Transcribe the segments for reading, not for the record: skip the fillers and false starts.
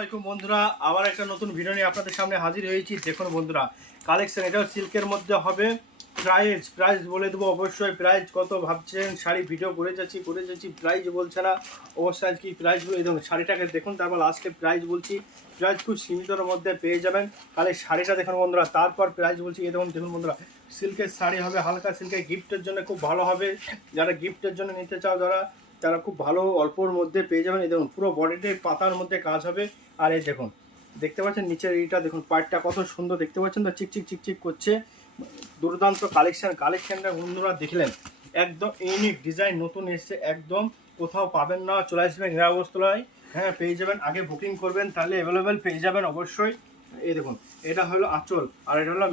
আসসালামাইকুম বন্ধুরা, আবার একটা নতুন ভিডিও নিয়ে আপনাদের সামনে হাজির হয়েছি। দেখুন বন্ধুরা, কালেকশন এটাও সিল্কের মধ্যে হবে। প্রাইস বলে দেবো অবশ্যই। প্রাইস কত ভাবছেন? শাড়ি ভিডিও করে যাচ্ছি প্রাইস বলছে না। অবশ্যই আজকে প্রাইস বলে দেখুন, শাড়িটাকে দেখুন, তারপর লাস্টে প্রাইস বলছি। প্রাইস খুব সীমিতর মধ্যে পেয়ে যাবেন। তাহলে শাড়িটা দেখুন বন্ধুরা, তারপর প্রাইস বলছি। এই দেখুন বন্ধুরা, সিল্কের শাড়ি হবে, হালকা সিল্কের, গিফটের জন্য খুব ভালো হবে। যারা গিফটের জন্য নিতে চাও তারা খুব ভালো অল্পর মধ্যে পেয়ে যাবেন। এই দেখুন, পুরো বডিতে পাতার মধ্যে কাজ হবে। আর এই দেখুন, দেখতে পাচ্ছেন নিচের এইটা দেখুন, পার্টটা কত সুন্দর দেখতে পাচ্ছেন তো, চিকচিক করছে। দুর্দান্ত কালেকশনটা বন্ধুরা দেখলেন, একদম ইউনিক ডিজাইন, নতুন এসছে, একদম কোথাও পাবেন না। চলে আসবেন নিরাবস্তলায়, হ্যাঁ পেয়ে যাবেন। আগে বুকিং করবেন, তাহলে অ্যাভেলেবেল পেয়ে যাবেন অবশ্যই। এই দেখুন, এটা হলো আঁচল, আর এটা হলো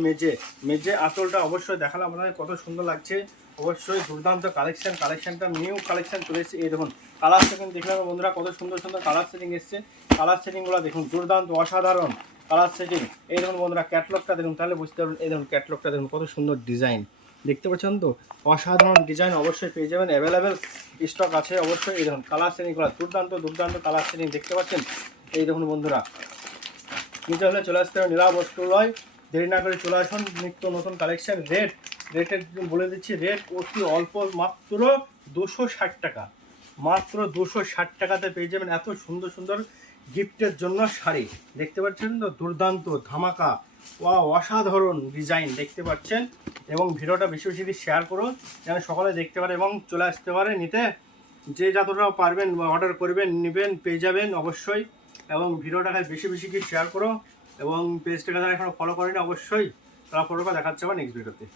মেজে আঁচলটা অবশ্যই দেখালাম আপনাদের, কত সুন্দর লাগছে। অবশ্যই দুর্দান্ত কালেকশনটা নিউ কালেকশন চলে এসেছে। এই দেখুন, কালার সেটিং দেখলাম বন্ধুরা, কত সুন্দর কালার সেটিং এসছে। কালার সেটিংগুলো দেখুন, দুর্দান্ত অসাধারণ কালার সেটিং। এই দেখুন বন্ধুরা, ক্যাটলগটা দেখুন, তাহলে বুঝতে পারবেন। এই দেখুন ক্যাটলগটা দেখুন, কত সুন্দর ডিজাইন দেখতে পাচ্ছেন তো, অসাধারণ ডিজাইন অবশ্যই পেয়ে যাবেন। অ্যাভেলেবেল স্টক আছে অবশ্যই। এই দেখুন কালার সেটিংগুলো, দুর্দান্ত কালার সেটিং দেখতে পাচ্ছেন। এই দেখুন বন্ধুরা, নিতে হলে চলে আসতে হবে নিরাবস্ত্রালয়। দেরি না করে চলে আসুন, নিত্য নতুন কালেকশন। রেটের বলে দিচ্ছি, রেট অতি অল্প, মাত্র 260 টাকা। মাত্র 260 টাকাতে পেয়ে যাবেন এত সুন্দর গিফটের জন্য শাড়ি। দেখতে পাচ্ছেন তো, দুর্দান্ত ধামাকা, অসাধারণ ডিজাইন দেখতে পাচ্ছেন। এবং ভিডিওটা বেশি শেয়ার করুন, যেন সকলে দেখতে পারে এবং চলে আসতে পারে নিতে। যে যতটা পারবেন অর্ডার করবেন, নেবেন, পেয়ে যাবেন অবশ্যই। এবং ভিডিওটাকে বেশি শেয়ার করো, এবং পেজটাকে যারা এখনো ফলো করেনি অবশ্যই তারা ফলো করে দেখাচ্ছে আবার নেক্সট ভিডিওতে।